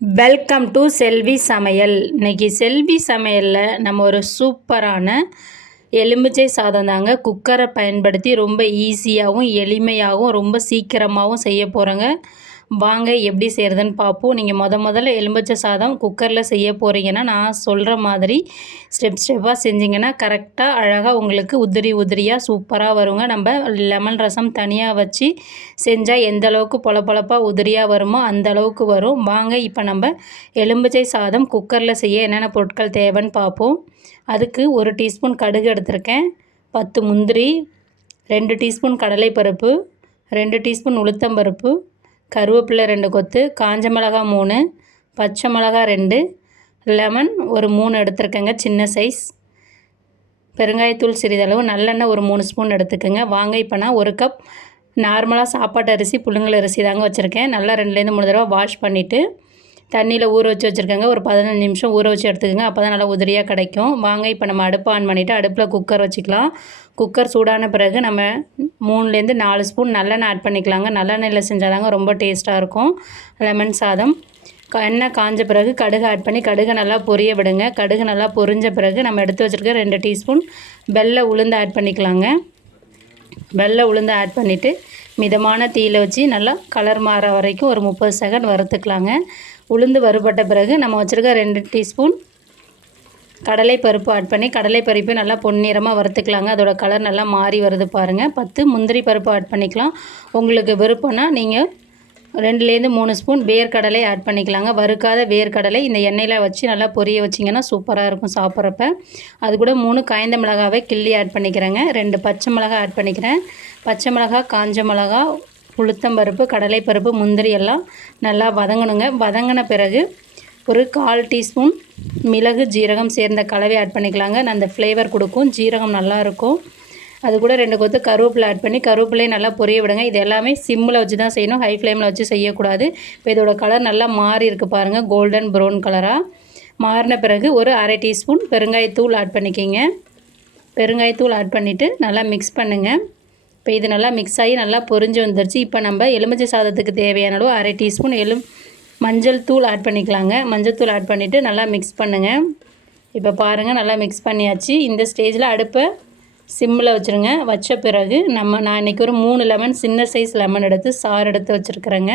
Welcome to செல்வி சமையல். இன்றைக்கி செல்வி சமையலில் நம்ம ஒரு சூப்பரான எலுமிச்சை சாதம் தாங்க குக்கரை பயன்படுத்தி ரொம்ப ஈஸியாகவும் எளிமையாகவும் ரொம்ப சீக்கிரமாகவும் செய்ய போகிறோங்க. வாங்க எப்படி செய்கிறதுன்னு பார்ப்போம். நீங்கள் முதல்ல எலுமிச்சை சாதம் குக்கரில் செய்ய போகிறீங்கன்னா நான் சொல்கிற மாதிரி ஸ்டெப்பாக செஞ்சிங்கன்னா கரெக்டாக அழகாக உங்களுக்கு உதிரியாக சூப்பராக வருங்க. நம்ம லெமன் ரசம் தனியாக வச்சு செஞ்சால் எந்த அளவுக்கு பொலப்பொலப்பாக உதிரியாக வருமோ அந்த அளவுக்கு வரும். வாங்க இப்போ நம்ம எலுமிச்சை சாதம் குக்கரில் செய்ய என்னென்ன பொருட்கள் தேவைன்னு பார்ப்போம். அதுக்கு 1 டீஸ்பூன் கடுகு எடுத்திருக்கேன், 10 முந்திரி, 2 டீஸ்பூன் கடலைப்பருப்பு, 2 டீஸ்பூன் உளுத்தம்பருப்பு, கருவேப்பிலை 2 கொத்து, காஞ்ச மிளகாய் 3, பச்சை மிளகாய் 2, லெமன் ஒரு 3 எடுத்துருக்கேங்க சின்ன சைஸ், பெருங்காயத்தூள் சிறிதளவு, நல்லெண்ணெய் ஒரு 3 ஸ்பூன் எடுத்துக்கோங்க. வாங்க இப்போ நான் 1 கப் நார்மலாக சாப்பாட்டு அரிசி புழுங்கல் அரிசி தாங்க வச்சுருக்கேன். நல்லா 2லேருந்து 3 தடவை வாஷ் பண்ணிவிட்டு தண்ணியில் ஊற வச்சு வச்சுருக்கேங்க. ஒரு 15 நிமிஷம் ஊற வச்சு எடுத்துக்கோங்க, அப்போ தான் நல்லா உதிரியாக கிடைக்கும். வாங்க இப்போ நம்ம அடுப்பை ஆன் பண்ணிவிட்டு அடுப்பில் குக்கர் வச்சுக்கலாம். குக்கர் சூடான பிறகு நம்ம 3லேருந்து 4 ஸ்பூன் நல்லெண்ணெய் ஆட் பண்ணிக்கலாங்க. நல்லெண்ணெயில் செஞ்சால் தாங்க ரொம்ப டேஸ்ட்டாக இருக்கும் லெமன் சாதம். எண்ணெய் காஞ்ச பிறகு கடுகு ஆட் பண்ணி கடுகு நல்லா பொரிய விடுங்க. கடுகு நல்லா பொரிஞ்ச பிறகு நம்ம எடுத்து வச்சுருக்க 2 டீஸ்பூன் வெள்ளை உளுந்து ஆட் பண்ணிக்கலாங்க. வெள்ளை உளுந்து ஆட் பண்ணிவிட்டு மிதமான தீயில் வச்சு நல்லா கலர் மாற வரைக்கும் ஒரு 30 செகண்ட் வறுத்துக்கலாங்க. உளுந்து வறுபட்ட பிறகு நம்ம வச்சுருக்க 2 டீஸ்பூன் கடலைப்பருப்பு ஆட் பண்ணி கடலைப்பருப்பு நல்லா பொன்னிறமாக வறுத்துக்கலாங்க. அதோட கலர் நல்லா மாறி வருது பாருங்கள். 10 முந்திரி பருப்பு ஆட் பண்ணிக்கலாம். உங்களுக்கு விருப்பம்னா நீங்கள் 2லேருந்து 3 ஸ்பூன் வேர்க்கடலை ஆட் பண்ணிக்கலாங்க. வறுக்காத வேர்க்கடலை இந்த எண்ணெயில் வச்சு நல்லா பொரிய வச்சிங்கன்னா சூப்பராக இருக்கும் சாப்பிட்றப்ப. அது கூட 3 காய்ந்த மிளகாவை கிள்ளி ஆட் பண்ணிக்கிறேங்க. 2 பச்சை மிளகாய் ஆட் பண்ணிக்கிறேன். பச்சை மிளகாய், காஞ்ச மிளகாய், உளுத்தம்பருப்பு, கடலைப்பருப்பு, முந்திரி எல்லாம் நல்லா வதங்கணுங்க. வதங்கின பிறகு ஒரு 1/4 டீஸ்பூன் மிளகு ஜீரகம் சேர்ந்த கலவை ஆட் பண்ணிக்கலாங்க. அந்த ஃப்ளேவர் கொடுக்கும், ஜீரகம் நல்லாயிருக்கும். அது கூட 2 கொத்து கருவேப்பிலை ஆட் பண்ணி கருவேப்பிலையை நல்லா பொரிய விடுங்க. இது எல்லாமே சிம்மில் வச்சு தான் செய்யணும், ஹை ஃப்ளேமில் வச்சு செய்யக்கூடாது. இப்போ இதோட கலர் நல்லா மாறி இருக்குது பாருங்கள், கோல்டன் ப்ரௌன் கலராக மாறின பிறகு ஒரு 1/2 டீஸ்பூன் பெருங்காயத்தூள் ஆட் பண்ணிக்கிங்க. பெருங்காயத்தூள் ஆட் பண்ணிவிட்டு நல்லா மிக்ஸ் பண்ணுங்கள். இப்போ இது நல்லா மிக்ஸ் ஆகி நல்லா பொரிஞ்சு வந்துருச்சு. இப்போ நம்ம எலுமிச்சை சாதத்துக்கு தேவையான அளவு 1/2 டீஸ்பூன் மஞ்சள் தூள் ஆட் பண்ணிக்கலாங்க. மஞ்சள் தூள் ஆட் பண்ணிவிட்டு நல்லா மிக்ஸ் பண்ணுங்கள். இப்போ பாருங்கள் நல்லா மிக்ஸ் பண்ணியாச்சு. இந்த ஸ்டேஜில் அடுப்பை சிம்மில் வச்சுருங்க. வச்ச பிறகு நான் இன்றைக்கி ஒரு 3 லெமன் சின்ன சைஸ் லெமன் எடுத்து சாறு எடுத்து வச்சுருக்குறேங்க.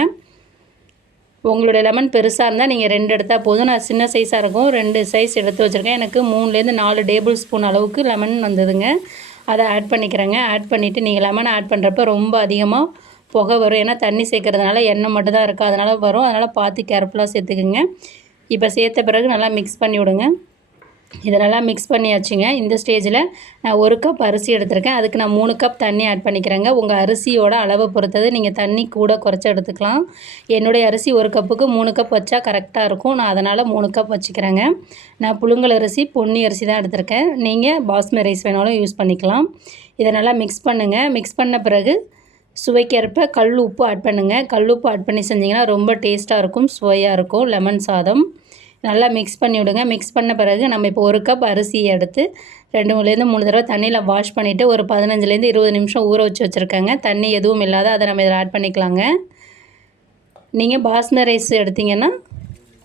உங்களோட லெமன் பெருசாக இருந்தால் நீங்கள் 2 எடுத்தால் போதும். நான் சின்ன சைஸாக இருக்கும் 2 சைஸ் எடுத்து வச்சுருக்கேன். எனக்கு 3லேருந்து 4 டேபிள் ஸ்பூன் அளவுக்கு லெமன் வந்ததுங்க. அதை ஆட் பண்ணிக்கிறேங்க. ஆட் பண்ணிவிட்டு நீங்கள் லெமனை ஆட் பண்ணுறப்ப ரொம்ப அதிகமாக புகை வரும். ஏன்னா தண்ணி சேர்க்கறதுனால எண்ணெய் மட்டும் தான் இருக்குது, அதனால் வரும். அதனால் பார்த்து கேர்ஃபுல்லாக சேர்த்துக்குங்க. இப்போ சேர்த்த பிறகு நல்லா மிக்ஸ் பண்ணி விடுங்க. இதை நல்லா மிக்ஸ் பண்ணியாச்சுங்க. இந்த ஸ்டேஜில் நான் 1 கப் அரிசி எடுத்திருக்கேன். அதுக்கு நான் 3 கப் தண்ணி ஆட் பண்ணிக்கிறேங்க. உங்கள் அரிசியோட அளவை பொறுத்தது நீங்கள் தண்ணி கூட குறைச்சி எடுத்துக்கலாம். என்னுடைய அரிசி 1 கப்புக்கு 3 கப் வச்சா கரெக்டாக இருக்கும். நான் அதனால் 3 கப் வச்சுக்கிறேங்க. நான் புழுங்கல் அரிசி பொன்னி அரிசி தான் எடுத்திருக்கேன். நீங்கள் பாஸ்மதி ரைஸ் வேணாலும் யூஸ் பண்ணிக்கலாம். இதை நல்லா மிக்ஸ் பண்ணுங்கள். மிக்ஸ் பண்ண பிறகு சுவைக்கேற்ப கல் உப்பு ஆட் பண்ணுங்கள். கல் உப்பு ஆட் பண்ணி செஞ்சிங்கன்னா ரொம்ப டேஸ்ட்டாக இருக்கும், சுவையாக இருக்கும் லெமன் சாதம். நல்லா மிக்ஸ் பண்ணி விடுங்க. மிக்ஸ் பண்ண பிறகு நம்ம இப்போ 1 கப் அரிசியை எடுத்து 2லேருந்து 3 தடவை தண்ணியில் வாஷ் பண்ணிவிட்டு ஒரு 15லேருந்து 20 நிமிஷம் ஊற வச்சு வச்சுருக்கேங்க. தண்ணி எதுவும் இல்லாத அதை நம்ம இதில் ஆட் பண்ணிக்கலாங்க. நீங்கள் பாஸ்மதி ரைஸ் எடுத்திங்கன்னா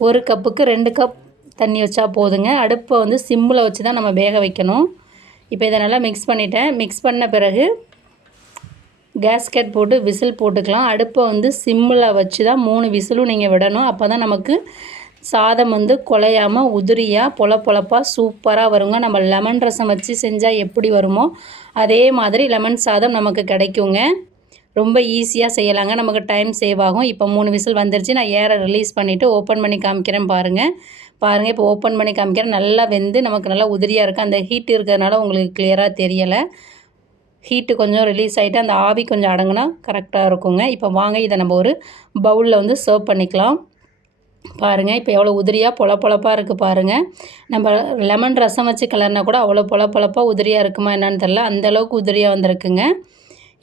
1 கப்புக்கு 2 கப் தண்ணி வச்சா போதுங்க. அடுப்பை வந்து சிம்மில் வச்சு தான் நம்ம வேக வைக்கணும். இப்போ இதை நல்லா மிக்ஸ் பண்ணிட்டேன். மிக்ஸ் பண்ண பிறகு கேஸ்கெட் போட்டு விசில் போட்டுக்கலாம். அடுப்பை வந்து சிம்மில் வச்சு தான் 3 விசிலும் நீங்கள் விடணும். அப்போ தான் நமக்கு சாதம் வந்து குலையாமல் உதிரியாக பொலப்பாக சூப்பராக வருங்க. நம்ம லெமன் ரசம் வச்சு செஞ்சால் எப்படி வருமோ அதே மாதிரி லெமன் சாதம் நமக்கு கிடைக்குங்க. ரொம்ப ஈஸியாக செய்யலாங்க, நமக்கு டைம் சேவ் ஆகும். இப்போ 3 விசில் வந்துருச்சு. நான் ஏரை ரிலீஸ் பண்ணிவிட்டு ஓப்பன் பண்ணி காமிக்கிறேன் பாருங்கள். இப்போ ஓப்பன் பண்ணி காமிக்கிறேன். நல்லா வெந்து நமக்கு நல்லா உதிரியாக இருக்குது. அந்த ஹீட் இருக்கிறதுனால உங்களுக்கு கிளியராக தெரியலை. ஹீட்டு கொஞ்சம் ரிலீஸ் ஆகிட்டு அந்த ஆவி கொஞ்சம் அடங்குனா கரெக்டாக இருக்குங்க. இப்போ வாங்க இதை நம்ம ஒரு பவுலில் வந்து சர்வ் பண்ணிக்கலாம். பாருங்கள் இப்போ எவ்வளோ உதிரியாக பொலப்பாக இருக்குது பாருங்கள். நம்ம லெமன் ரசம் வச்சு கிளறினா கூட அவ்வளோ பொலப்பாக உதிரியாக இருக்குமா என்னன்னு தெரில, அந்தளவுக்கு உதிரியாக வந்திருக்குங்க.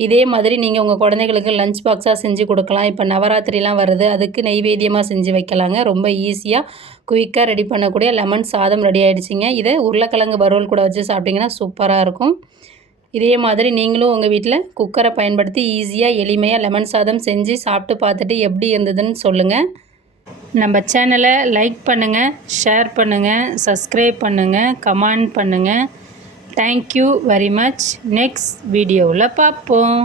இதே மாதிரி நீங்கள் உங்கள் குழந்தைகளுக்கு லஞ்ச் பாக்ஸாக செஞ்சு கொடுக்கலாம். இப்போ நவராத்திரிலாம் வருது, அதுக்கு நெய்வேத்தியமாக செஞ்சு வைக்கலாங்க. ரொம்ப ஈஸியாக குயிக்காக ரெடி பண்ணக்கூடிய லெமன் சாதம் ரெடி ஆகிடுச்சிங்க. இதை உருளைக்கிழங்கு வறுவல் கூட வச்சு சாப்பிட்டிங்கன்னா சூப்பராக இருக்கும். இதே மாதிரி நீங்களும் உங்கள் வீட்டில் குக்கரை பயன்படுத்தி ஈஸியாக எளிமையாக லெமன் சாதம் செஞ்சு சாப்பிட்டு பார்த்துட்டு எப்படி இருந்ததுன்னு சொல்லுங்கள். நம்ம சேனலை லைக் பண்ணுங்கள், ஷேர் பண்ணுங்கள், சப்ஸ்கிரைப் பண்ணுங்கள், கமெண்ட் பண்ணுங்கள். Thank you very much. நெக்ஸ்ட் வீடியோவில் பார்ப்போம்.